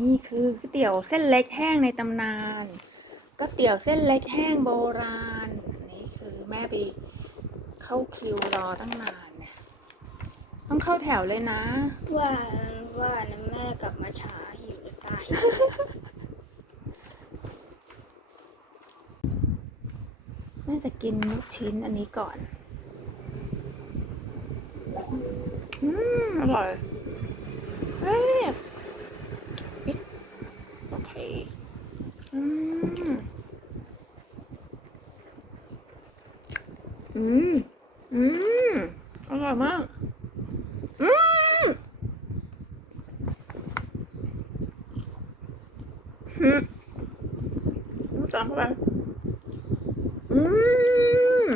นี่คือก๋วยเตี๋ยวเส้นเล็กแห้งในตำนานก๋วยเตี๋ยวเส้นเล็กแห้งโบราณอันนี้คือแม่ไปเข้าคิวรอตั้งนานเนี่ยต้องเข้าแถวเลยนะ ว่าว่านะแม่กลับมาช้าหิวจะตายแม่จะกินลูกชิ้นอันนี้ก่อน อืม อร่อยเฮ้ยปิ๊ดโอเค อืม อืม อืม อร่อยมาก อืมอืมจำเข้าไปอืม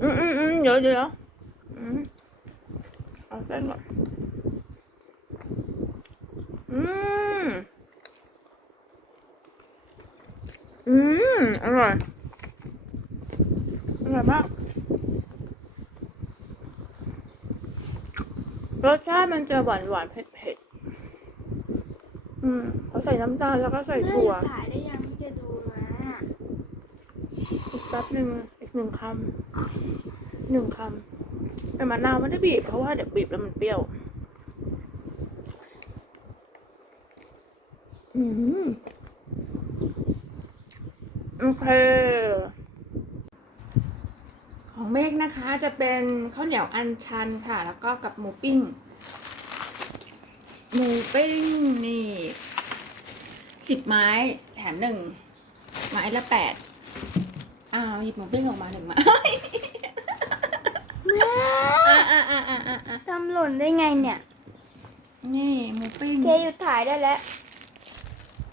อืมอืมอืมเดี๋ยวเดี๋ยวอืมเอาเส้นก่อนอืม อืม อร่อยอ ร่อยมากรสชาติมันจะหวานหวานๆเผ็ดเผ็ดๆอืมเขาใส่น้ำตาลแล้วก็ใส่ถั่วแม่ถ่ายได้ยังที่จะดูนะอีกแป๊บหนึ่งอีกหนึ่งคำหนึ่งคำแต่มะนาวไม่ได้บีบเพราะว่าเดี๋ยวบีบแล้วมันเปรี้ยว อืมโอเค ของเมฆนะคะจะเป็นข้าวเหนียวอันชันค่ะ แล้วก็กับหมูปิ้ง หมูปิ้งนี่สิบไม้แถมหนึ่งไม้ละแปดอ้าวหยิบหมูปิ้งออกมาหนึ่งไมาอะอะอะอะอะอะทำหล่นได้ไงเนี่ย นี่หมูปิ้งเคหยุดถ่ายได้แล้ว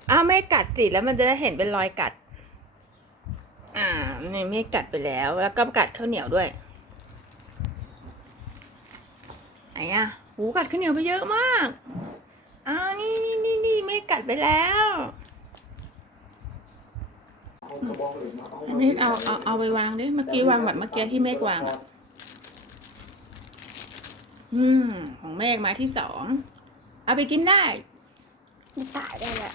อ้าวไม่กัดสิแล้วมันจะได้เห็นเป็นรอยกัด อ่า นี่ไม่กัดไปแล้ว แล้วก็กัดข้าวเหนียวด้วยไหนอะหูกัดข้าวเหนียวไปเยอะมากอ้าวนี่นี่นี่นี่ไม่กัดไปแล้วอันนี้เอาเอาเอาไปวางดิเมื่อกี้วางแบบเมื่อกี้ที่เมฆวางอะอืมของเมฆมาที่สอง เอาไปกินได้ไม่ถ่ายได้แล้ว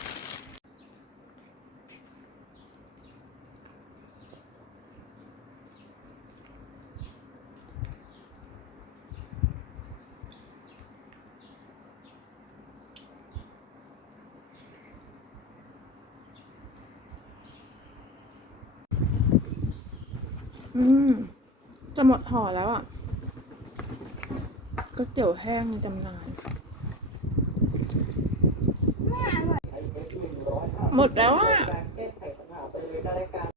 อืม จะหมดห่อแล้วอะก๋วยเตี๋ยวแห้งในตำนาน หมดแล้วอะ